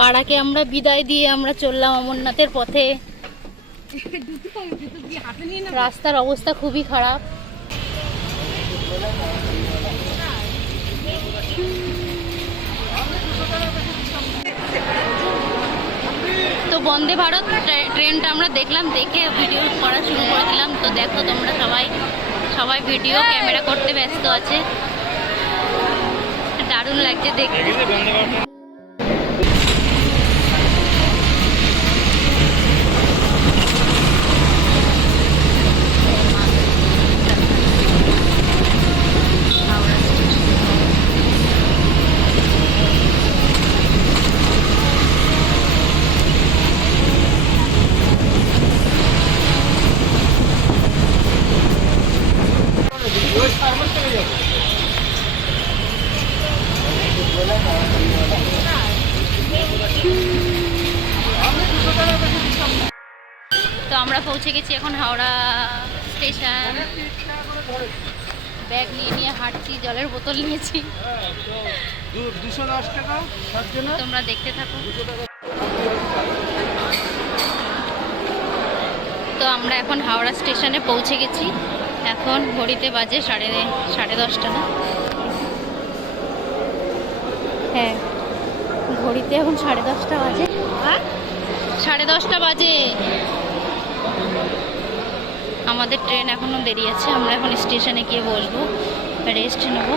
পাড়াকে আমরা বিদায় দিয়ে আমরা চললাম অমরনাথের পথে। রাস্তার অবস্থা খুবই খারাপ। তো বন্দে ভারত ট্রেনটা আমরা দেখলাম, দেখে ভিডিও করা শুরু করে দিলাম। তো দেখো তোমরা সবাই ভিডিও ক্যামেরা করতে ব্যস্ত আছে। দারুণ লাগছে দেখতে। তো আমরা পৌঁছে গেছি এখন হাওড়া স্টেশন। ব্যাগ নিয়ে হাঁটছি, জলের বোতল নিয়েছি। 210 টাকা, তোমরা দেখতে থাকো। তো আমরা এখন হাওড়া স্টেশনে পৌঁছে গেছি। এখন ঘড়িতে বাজে সাড়ে দশটা না? হ্যাঁ, ঘড়িতে এখন 10:30 বাজে। 10:30 বাজে। আমাদের ট্রেন এখনো দেরি আছে। আমরা এখন স্টেশনে গিয়ে বসবো, রেস্ট নেব।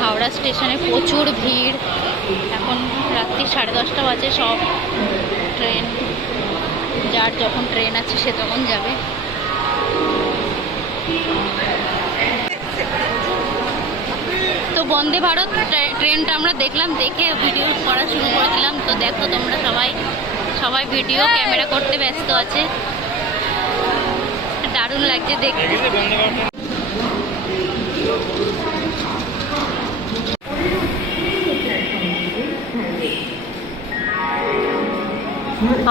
হাওড়া স্টেশনে প্রচুর ভিড়। এখন রাত্রি 10:30 বাজে। সব ট্রেন, যার যখন ট্রেন আছে সে তখন যাবে। তো বন্দে ভারত ট্রেনটা আমরা দেখলাম, দেখে ভিডিও করা শুরু করে দিলাম। তো দেখো তোমরা সবাই ভিডিও ক্যামেরা করতে ব্যস্ত আছে। দারুণ লাগছে দেখতে।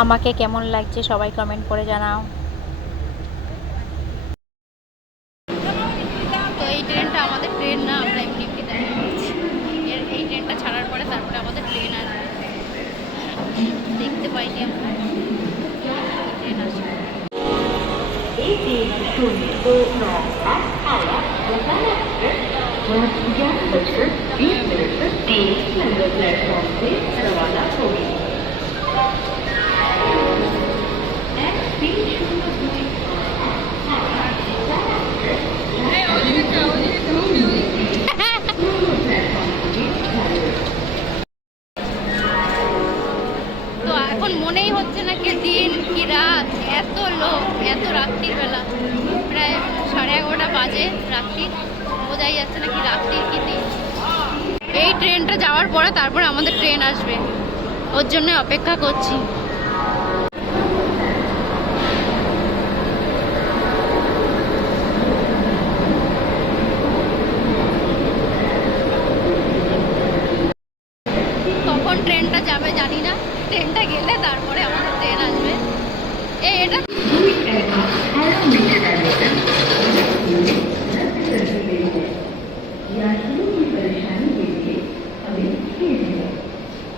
আমাকে কেমন লাগছে সবাই কমেন্ট করে জানাও। তো এই ট্রেনটা আমাদের ট্রেন না, আমরা এমনি এই ট্রেনটা ছাড়ার পরে তারপরে আমাদের ট্রেন আসবে। দেখতে পাইনি আমরা ট্রেন আসবে। তো এখন মনেই হচ্ছে না কি দিন কি রাত, এত লোক, এত রাত্রির বেলা। প্রায় 11:30 বাজে রাত্রি। বোঝাই যাচ্ছে না কি রাত্রির কি দিন। এই ট্রেনটা যাওয়ার পরে তারপরে আমাদের ট্রেন আসবে, ওর জন্য অপেক্ষা করছি। কখন ট্রেনটা যাবে জানি না। ট্রেনটা গেলে তারপরে আমাদের ট্রেন আসবে। এটা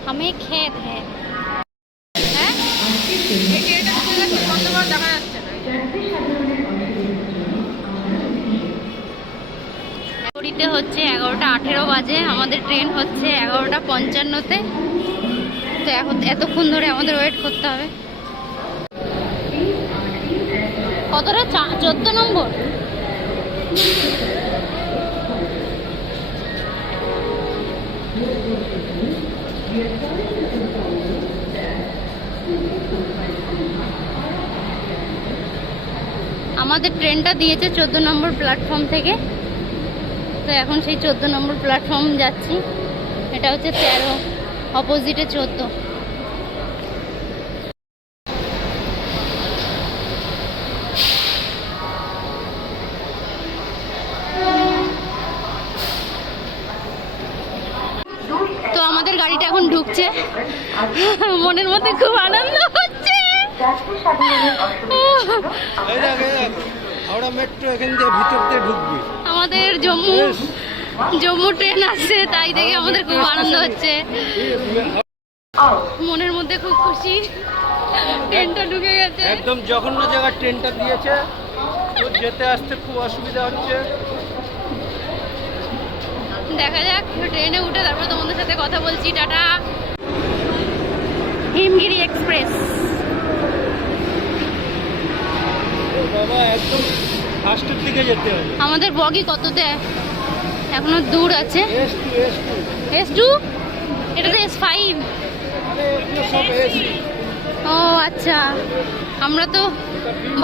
हमें खेत है। ঘড়িতে হচ্ছে 11:18 বাজে। আমাদের ট্রেন হচ্ছে 11:55-তে। তো এখন এতক্ষণ ধরে আমাদের ওয়েট করতে হবে। কতটা? 14 নম্বর। আমাদের ট্রেনটা দিয়েছে 14 নম্বর প্ল্যাটফর্ম থেকে। তো এখন সেই 14 নম্বর প্ল্যাটফর্ম যাচ্ছি। এটা হচ্ছে 13, অপোজিটে 14। গাড়িটা এখন ঢুকছে, মনের মধ্যে খুব আনন্দ হচ্ছে। হাওড়া মেট্রো এখান দিয়ে ভিতর দিয়ে ঢুকবি। আমাদের জম্মু ট্রেন আসছে, তাই দেখে আমাদের খুব আনন্দ হচ্ছে, মনের মধ্যে খুব খুশি। ট্রেনটা ঢুকে গেছে, একদম জঘন্য জায়গায় ট্রেনটা দিয়েছে, তো যেতে আসতে খুব অসুবিধা হচ্ছে। দেখা যাক, ট্রেনে উঠে তারপর তোমাদের সাথে কথা বলছি। টাটা। হিমগিরি এক্সপ্রেস। বাবা একদম ফার্স্টের দিকে যেতে হবে। আমাদের বগি কততে এখনো দূর আছে? S2 এটা তো S5। ও আচ্ছা, আমরা তো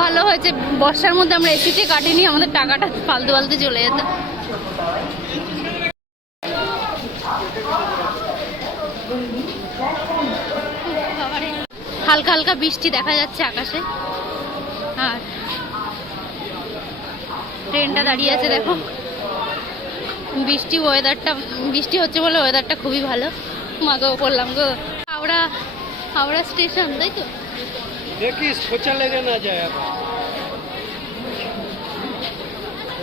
ভালো হয়েছে বর্ষার মধ্যে আমরা এসিতে কাটিনি, আমাদের টাকাটা ফালতু ফালতু চলে যেত। হালকা হালকা বৃষ্টি দেখা যাচ্ছে আকাশে, আর ট্রেনটা দাঁড়িয়ে আছে দেখো। বৃষ্টি হচ্ছে বলে ওয়েদারটা খুবই ভালো। মাগো পড়লাম গো। হাওড়া স্টেশন, তাই তো? দেখিস খোঁচা লেগে না যায় আবার,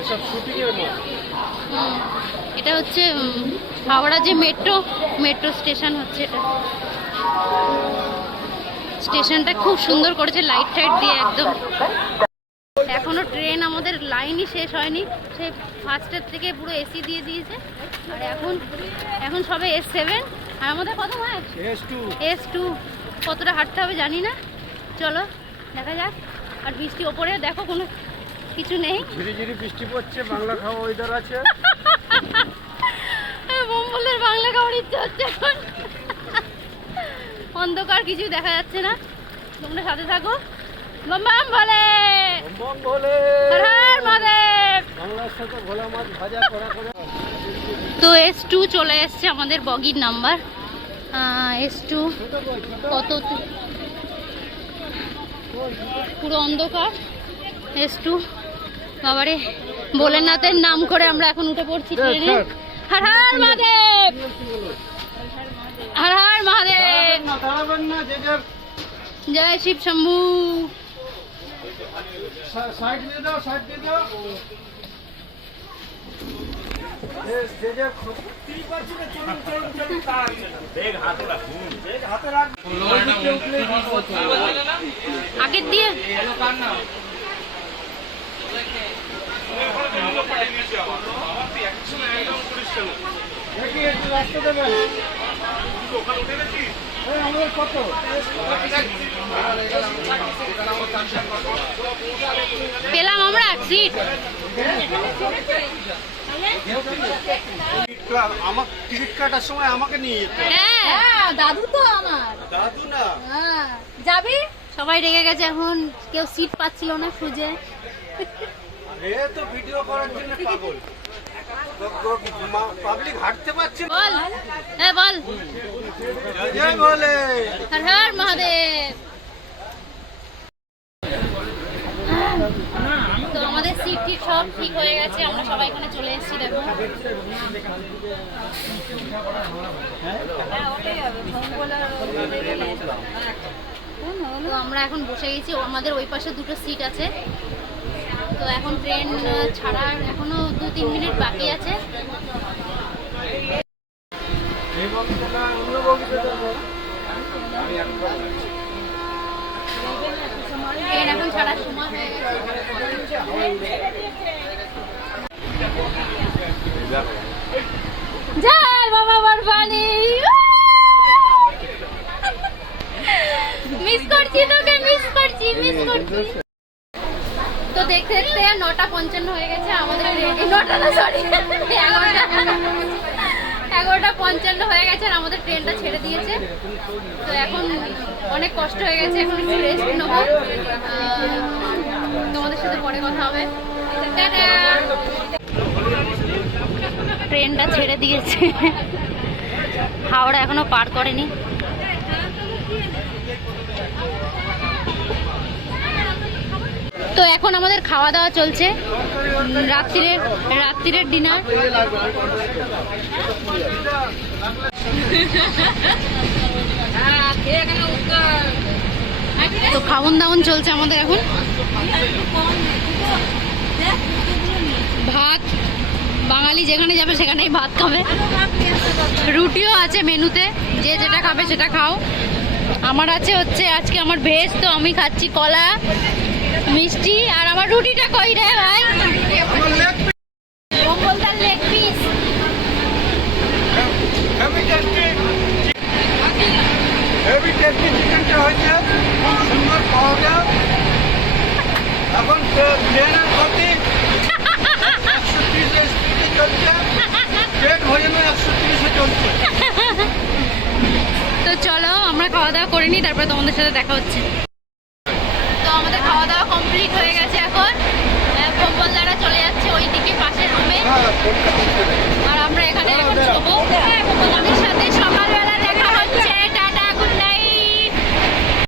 এসব শুটিং এর মাঠ। এটা হচ্ছে হাওড়া যে মেট্রো স্টেশন হচ্ছে এটা। স্টেশনটা খুব সুন্দর করেছে লাইট টাইট দিয়ে একদম। এখনো ট্রেন আমাদের লাইনই শেষ হয়নি, সেই ফার্স্টের থেকে পুরো এসি দিয়ে দিয়েছে। আর এখন সবে S7, আর আমাদের কত মাস? S2। কতটা হাঁটতে হবে জানি না, চলো দেখা যাক। আর বৃষ্টি ওপরে দেখো, কোনো কিছু নেই, ঝিরিঝিরি বৃষ্টি পড়ছে, বাংলা খাওয়া ওয়েদার আছে। বোম্বলের বাংলা খাওয়ার ইচ্ছে হচ্ছে এখন। অন্ধকার, কিছুই দেখা যাচ্ছে না, তোমরা সাথে থাকো। বম বম ভোলে, বম ভোলে, হর হর মহাদেব। বাংলার সাথে ভোলা মাছ ভাজা করা করে। তো S2 চলে এসছে আমাদের বগির নাম্বার। S2 কত, পুরো অন্ধকার। S2 বাবারে, ভোলেনাথের নাম করে আমরা এখন উঠে পড়ছি ট্রেনে। হর হর মহাদেব, হর হর মহাদেব, জয় শিব শম্ভু। সাইড দিয়ে দাও, সাইড দিয়ে দাও। আগের দিয়ে রাস্তা দেবেন আমাদের কত? পেলাম আমরা সিট। আমার টিকিট কাটার সময় আমাকে নিয়ে যেত। হ্যাঁ দাদু তো আমার। দাদু না, হ্যাঁ যাবি। সবাই রেগে গেছে, এখন কেউ সিট পাচ্ছিল না খুঁজে। এ তো ভিডিও করার জন্য পাগল, পাবলিক হাঁটতে পারছে না। বল, হ্যাঁ বল, জয় বলে, হর হর মহাদেব। তো আমাদের সিট ঠিক সব ঠিক হয়ে গেছে, আমরা সবাই এখানে চলে এসেছি দেখো। তো আমরা এখন বসে গেছি, আমাদের ওই পাশে দুটো সিট আছে। তো এখন ট্রেন ছাড়ার এখনো 2-3 মিনিট বাকি আছে। ট্রেন এখন ছাড়ার সময় হয়ে গেছে। জয় বাবা বরবানি। মিস করছি তোকে, মিস করছি। তো দেখতে দেখতে 9:55 হয়ে গেছে আমাদের। 9টা না, সরি 11:55 হয়ে গেছে, আর আমাদের ট্রেনটা ছেড়ে দিয়েছে। তো এখন অনেক কষ্ট হয়ে গেছে, এখন একটু রেস্ট নেবো। তোমাদের সাথে পরে কথা হবে। টাটা। ট্রেনটা ছেড়ে দিয়েছে, হাওড়া এখনো পার করেনি। তো এখন আমাদের খাওয়া দাওয়া চলছে, রাত্রিরের ডিনার। তো খাওন দাওন চলছে আমাদের এখন। ভাত, বাঙালি যেখানে যাবে সেখানেই ভাত খাবে। রুটিও আছে মেনুতে, যে যেটা খাবে সেটা খাও। আমার আছে হচ্ছে আজকে আমার ভেজ, তো আমি খাচ্ছি কলা মিষ্টি। আর আমার রুটিটা কই রে ভাই? মঙ্গলদার লেগ পিস। হেভি টেস্টি চিকেনটা হয়েছে, খুব সুন্দর পাওয়া যায়। এখন ট্রেনের গতি 130 স্পিডে চলছে, ট্রেন ভোজনও 130-এ চলছে। তো চলো আমরা খাওয়া দাওয়া করে নিই, তারপরে তোমাদের সাথে দেখা হচ্ছে। তো আমাদের খাওয়া দাওয়া কমপ্লিট হয়ে গেছে। এখন কম্বলদারা চলে যাচ্ছে ওইদিকে পাশের রুমে।